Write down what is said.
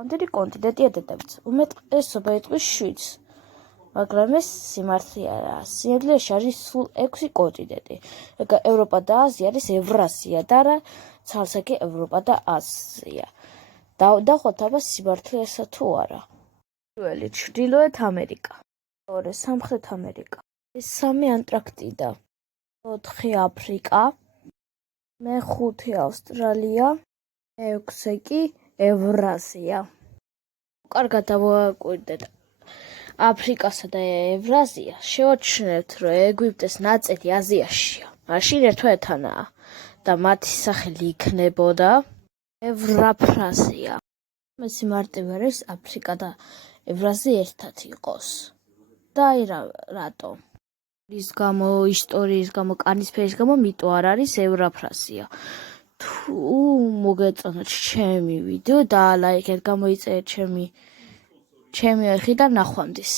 ამდენი კონტინენტია დედამიწა. უმეტესობა იტყვის 7-ს, მაგრამ ეს სიმართლე არაა. სინამდვილეში არის სულ 6 კონტინენტი. ევროპა და აზია არის ევრაზია და არა ცალსაკი ევროპა და აზია. დავდახოთ აბა სიმართლე ესა თუ არა. პირველი ჩრდილოეთ ამერიკა, მეორე სამხრეთ ამერიკა, მესამე ანტარქტიდა, 4 აფრიკა, მეხუთე ავსტრალია, მეექვსე კი ევრაზია. კარგად დავაკვირდეთ აფრიკასა და ევრაზიას, შევაჩვენებთ, რომ ეგვიპტეს ნაწილი აზიაშია. მაშინ ერთმანეთთანაა და მათი სახელი იქნებოდა ევრაფრაზია. მესი მარტივი არის აფრიკა და ევრაზია ერთად იყოს. და აი რატო? ისტორიის გამო, კანის ფერის გამო, მიტო არ არის ევრაფრაზია. თუ მოგეწონოთ ჩემი ვიდეო და ლაიქეთ, გამოიწერეთ ჩემი არხი და ნახვამდის.